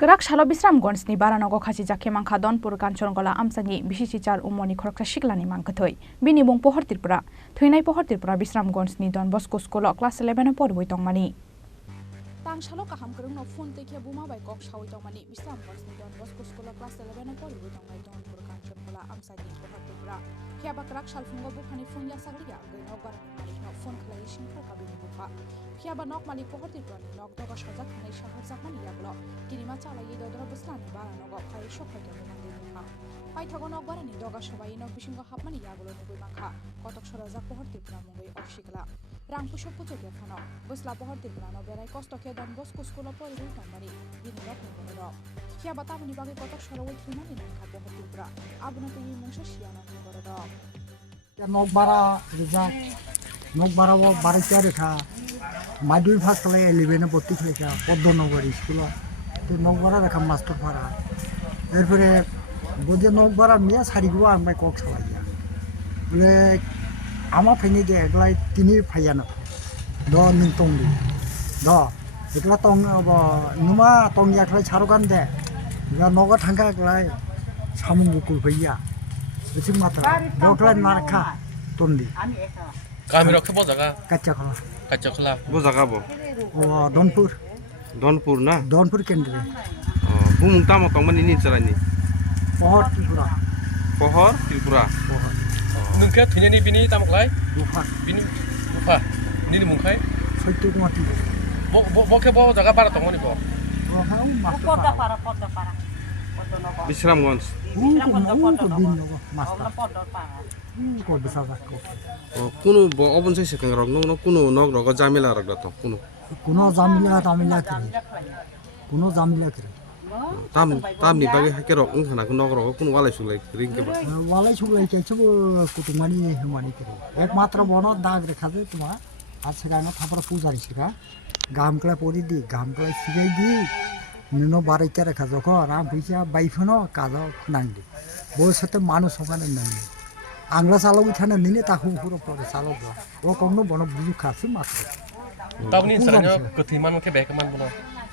Gerak Shalo Bisramgons ni Baranogo Khasi Jake Mangkha Donpur Kanchangola Amsangi Bisichichar Umoni Khorokta Shiklani Mangkathoi Bini Bung Pohor Tripura Thuinai Pohor Tripura Bisramgons ni Don Bosco School class 11 porwoi tongmani Tang Shalo Kaham Kerung no phone take Buma by Kok Shawi tongmani Bisramgons ni Don Bosco School class 11 porwoi tongai Donpur Kanchangola Amsangi Pohor Tripura Kiaba Gerak Shal Fungo Bukhani Phone ya Sagriya Gino Barani Malik no phone Khlai Shingkha Kabini Bukha Kiaba Nok Malik Pohor Tripura Nok Doga Shajak Khanai Shahar Zakmani Yaglo Kinima Chala Yidodra Buslani Baranogo Pai Shokhato Mandi Bukha Pai Thagonok Barani Doga Shabai no Bishingo Hapmani Yaglo Nugui Mangkha Kotok Shorazak Pohor Tripura Mungui Okshikla Rang Pushok Putoke Phano Busla Pohor Tripura no Berai Kostoke Don Bosco School Porwoi Tongmani Bini Rok Nuguro Kiaba Tamani Bagi Kotok Shorowoi Thrimani Mangkha Pohor Tripura Abuna Tegi Mungsha Shiana Nuguro Nokbara rizak Nokbara wo Barikia rekha Madui first class 11 ভর্তি হয়েছে Padmanagar school তো নকবারা রেখা master পাড়া এরপরে বুঝে নকবারা মিয়া সারিগুলো আমি cock সালাইয়া বলে আমার ফেনি গে এগুলাই তিনি ফাইয়ানো দ নিং টংলি দ এগুলা টং নুমা টংয়া খাই ছারগান দে এগুলা নগর থাঙ্কা এগুলাই সামুং বুকুল হইয়া বেশি মাত্রা দকলাই নারখা টন্ডি Kami rok bo jaga কাচ্চা খালা kacha khla bo jaga bo ও দনপুর Donpur na দনপুর কেন্দ্রে bumung tamo tongmani ni charani pohor Tripura Pohor Tripura pohor nungke thunyani bini tamoklai দুফা bini upa nini mungkai ৭০ কোটি bo ke bo jaga bara tongmani bo ওখানেও master পাড়া Bisramgons তো দিন লোক master কো বিশাল রাখো kuno bo obon sai sekang rok no kuno nok rok jamila rok dato kuno কোনো জামিলা তামিলা করে কোনো জামিলা করে tam ni bagi hake rok ngana kuno rok kuno walai sulai ring ke ba ওয়ালাই সুলাই চাইছো কুতুমানি হুমানি করে একমাত্র বড় দাগ রেখা দে তোমার আর সেখানে থাপড়া পূজারি শেখা গামকলা পরি দি গামকলা শিখাই দি নিনো বাড়াইতে রেখা যখন রাম পয়সা বাইফনো কাজ নাং দি বউর সাথে মানুষ ওখানে নাই আংলা চালাও উঠানে নিলে তাকে পুরো পরে চালাও ও কোনো বড় বুঝু খাসি মাত্র tabni saranya kethiman ke bekaman bono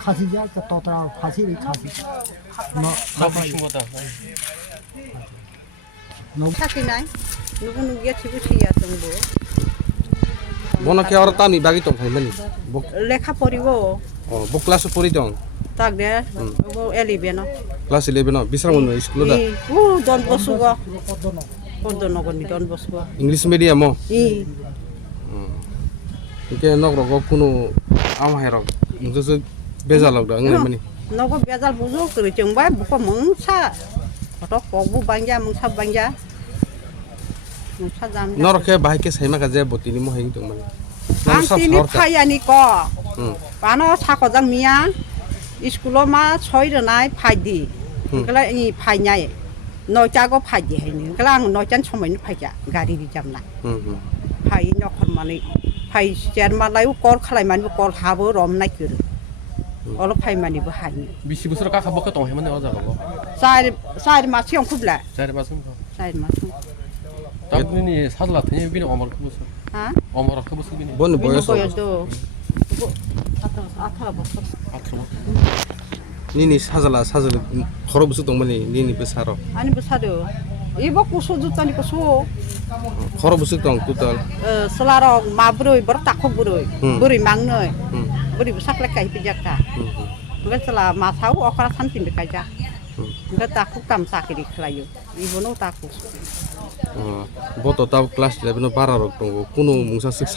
খাসি যা ততরা ফাঁসি রে খাসি no bishingo ta Sakit nai, nubu nugia cipu cia tunggu. bono ke ora tam ni bagi tong hai mani bo Lekha poriwo, bo class pori dong tak deh, bo elibeno. class 11 no Bisramgons school da Don bosugo, kondo nogo ni don bosugo. English medium mo I, ke nok rok kuno am hai rok mungsu beza lok da ngai mani nogo biazal buzu kiri cengbai buka mengsa, kotok kobu bangja mengsa bangja, mengsa jam. nor ke bahai ke saima ka je botini mo hai tong mani Antini paya ni ko, pano sako jang mia, iskulo ma soi renai padi, kalau ini paynya, noi jago padi ini, kalau noi jan cuma ini paya, gari di jam lah. Pai nyokor mani, pai jar malai ukor kalai mani ukor habu rom naik kiri, kalau pai mani buhani. bisi busur ka khabo ke tong hai mani oja ko Saya masih yang kubla, jare basum ko saya masih. tam ni sadla thani bini omar ko busur Hah? omar ko busur bini bon boyos Boyos tu. Atau bosor. nini sajala khoro busur tong mani nini besaro Ani besar tu. Ibu kusu juta ni kusu. khoro busur tong total Selarong mabroi bertakuk beroi, beri mangnoi, beri besar lekai pijaka. Bukan selah masau okra santin dekaja. Bukan takuk kam sakit kelayu. Ibu no takuk. boto tab class 11 no bara rok tong kuno mungsa sik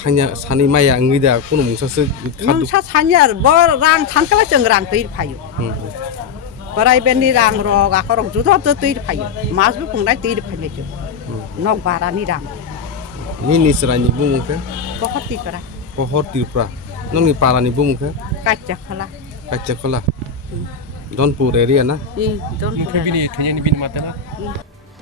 sani maya ngida kuno mungsa sik khadu Mungsa sanyar ber rang tangkala cengrang tuir payu. Berai bendi rang rog akorong juta tuir payu. Mas bu pungnai tuir payu tu. Nok barani rang. nini serani bumung ke Pokok tikara. Pohor Tripura nong ni parani bumung ke Kaca kala. kacha kola Donpur area na Don. bini thani bini matana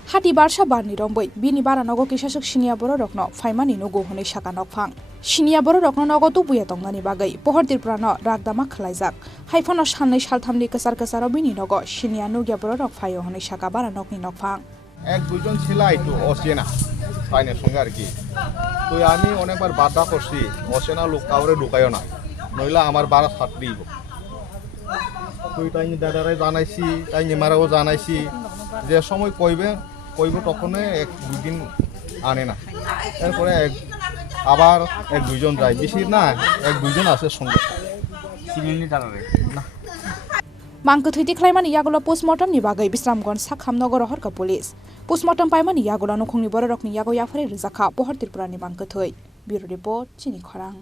Hati Barsha Barni Romboi, Bini Baranogo Kishasuk Shinia Boro Rokno, Faimani Nogo Hone Shakanok Fang. Shinia Boro Rokno Nogo tu Buyatong Nani Bagai, Pohor Tripurano, Ragdama Khlaizak. Haifono Shanai Shaltamli Kasar Kasaro Bini Nogo, Shinia Nugia Boro Rok Fayo Hone Shaka Baranok ni Nok Fang. এক দুজন ছিল একটু অচেনা ফাইনের সঙ্গে আর কি তো আমি অনেকবার বাধা করছি অচেনা লোক কাউরে ঢুকাইও না নইলে আমার বাড়া ছাত্রী তুই তাইনি দাদারাই জানাইছি তাইনি মারাও জানাইছি যে সময় কইব তখনই 1-2 দিন আনে না এরপরে আবার 1-2 জন যায় বেশি না 1-2 জন আছে সঙ্গে সিভিলনি দাঁড়াবে না Mangko thui tiklaimani yagola postmortem ni bagai Bisramgons Sakham Nogor Horka Police. Postmortem paimani yagola nokhungni borok ni yago yafare rizakha pohor Tripura ni mangko thui. Bureau report Chini Khorang.